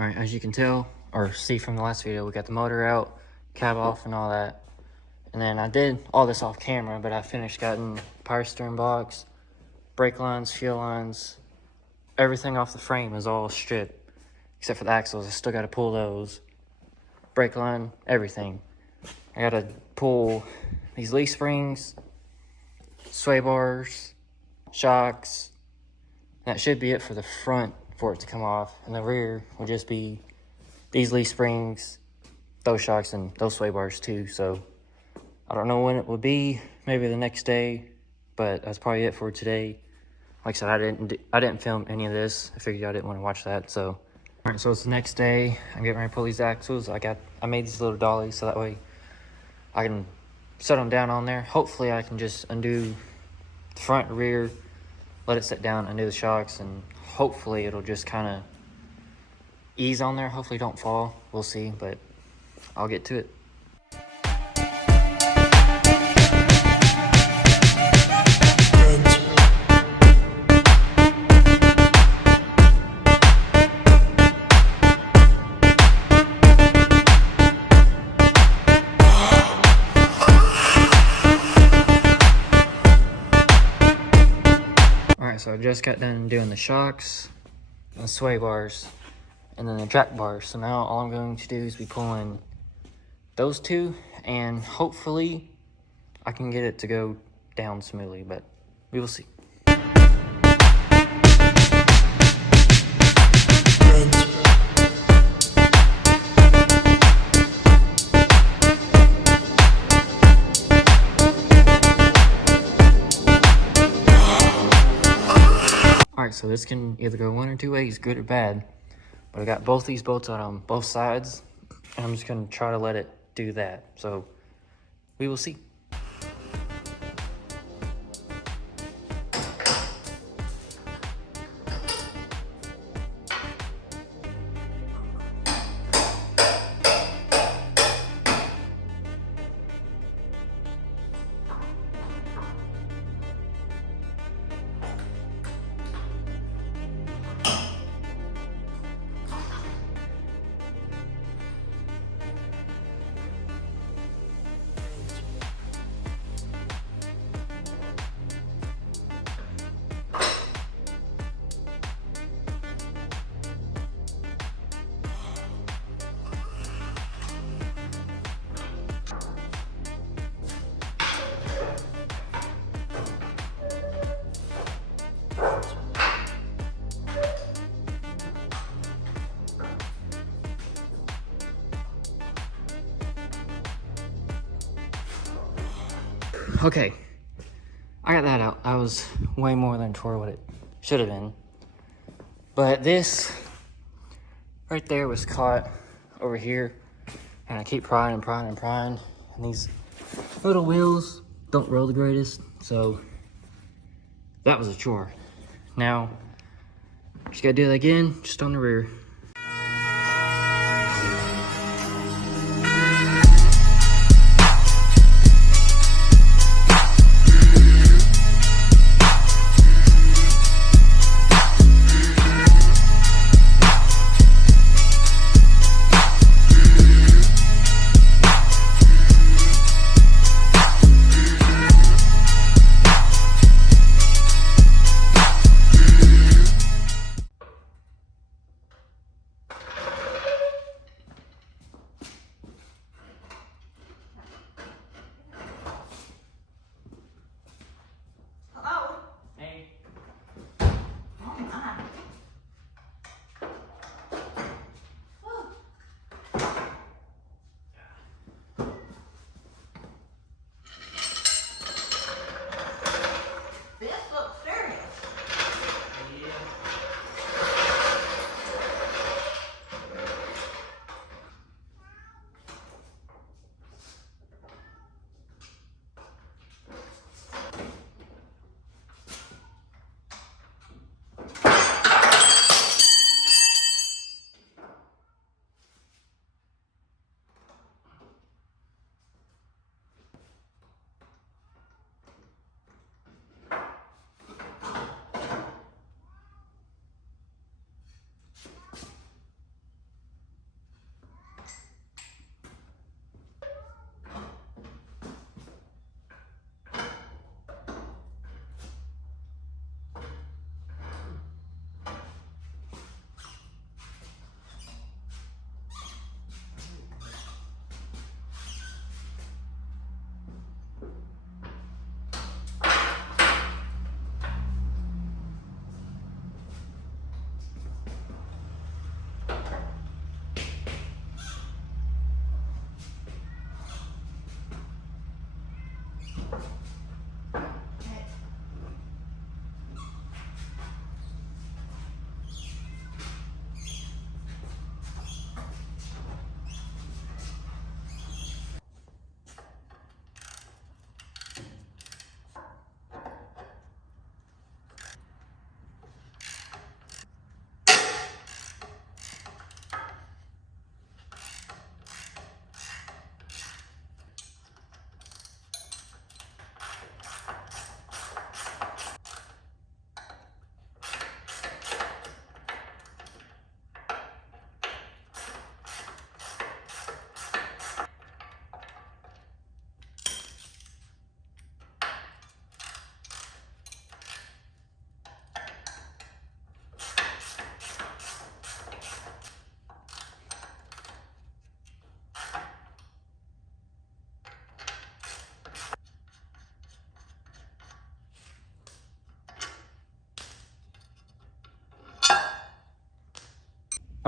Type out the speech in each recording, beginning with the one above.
All right, as you can tell or see from the last video, we got the motor out, cab off and all that. And then I did all this off camera, but I finished getting power steering box, brake lines, fuel lines, everything off the frame is all stripped, except for the axles. I still got to pull those, brake line, everything. I got to pull these leaf springs, sway bars, shocks. That should be it for the front for it to come off, and the rear will just be these leaf springs, those shocks, and those sway bars too. So I don't know when it will be, maybe the next day, but that's probably it for today. Like I said, I didn't film any of this. I figured y'all didn't want to watch that. So all right, so it's the next day. I'm getting ready to pull these axles. I made these little dollies so that way I can set them down on there. Hopefully I can just undo the front and rear, let it sit down, undo the shocks, and hopefully it'll just kind of ease on there. Hopefully don't fall. We'll see, but I'll get to it. So I just got done doing the shocks and the sway bars and then the track bars. So now all I'm going to do is be pulling those two, and hopefully I can get it to go down smoothly, but we will see. Alright, so this can either go one or two ways, good or bad. But I got both these bolts out on both sides, and I'm just going to try to let it do that. So we will see. Okay, I got that out. That was way more than toward what it should have been. But this right there was caught over here, and I keep prying and prying and prying, and these little wheels don't roll the greatest, so that was a chore. Now, just gotta do that again, just on the rear.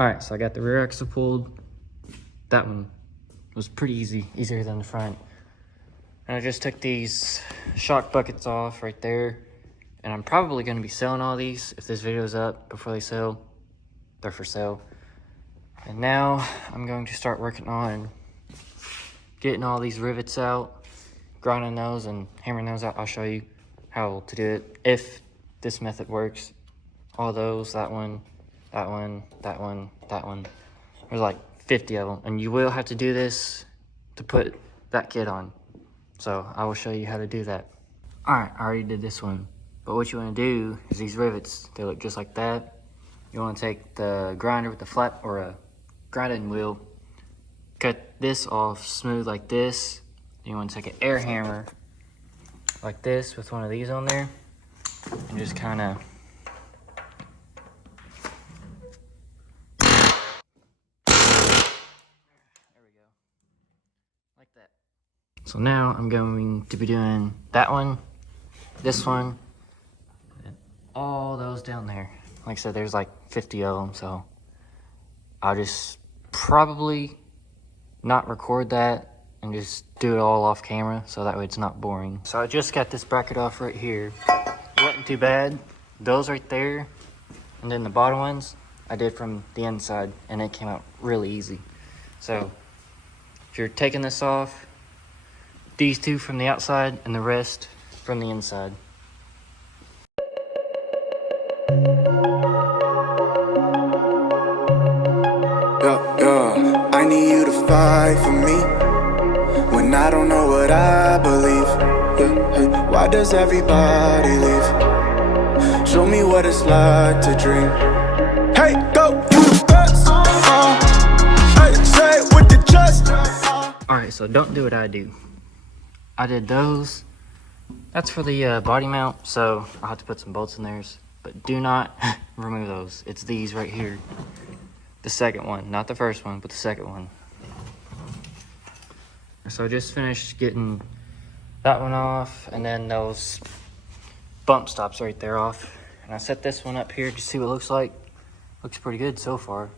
All right, so I got the rear axle pulled. That one was pretty easy, easier than the front. And I just took these shock buckets off right there. And I'm probably gonna be selling all these. If this video's up before they sell, they're for sale. And now I'm going to start working on getting all these rivets out, grinding those and hammering those out. I'll show you how to do it if this method works. All those, that one, that one, that one, that one. There's like 50 of them, and you will have to do this to put that kit on. So I will show you how to do that. All right, I already did this one, but what you want to do is these rivets, they look just like that. You want to take the grinder with the flat or a grinding wheel, cut this off smooth like this. You want to take an air hammer like this with one of these on there and just kind of like that. So now I'm going to be doing that one, this one, and all those down there. Like I said, there's like 50 of them, so I'll just probably not record that and just do it all off camera, so that way it's not boring. So I just got this bracket off right here. It wasn't too bad. Those right there, and then the bottom ones, I did from the inside, and it came out really easy. So if you're taking this off, these two from the outside and the rest from the inside. Yeah, I need you to fight for me when I don't know what I believe. Yeah, hey, why does everybody leave? Show me what it's like to dream. Hey, go, you the best. Hey, say it with the chest. Alright, so don't do what I do. I did those. That's for the body mount, so I'll have to put some bolts in theirs. But do not remove those. It's these right here. The second one, not the first one, but the second one. So I just finished getting that one off, and then those bump stops right there off. And I set this one up here to see what it looks like. Looks pretty good so far.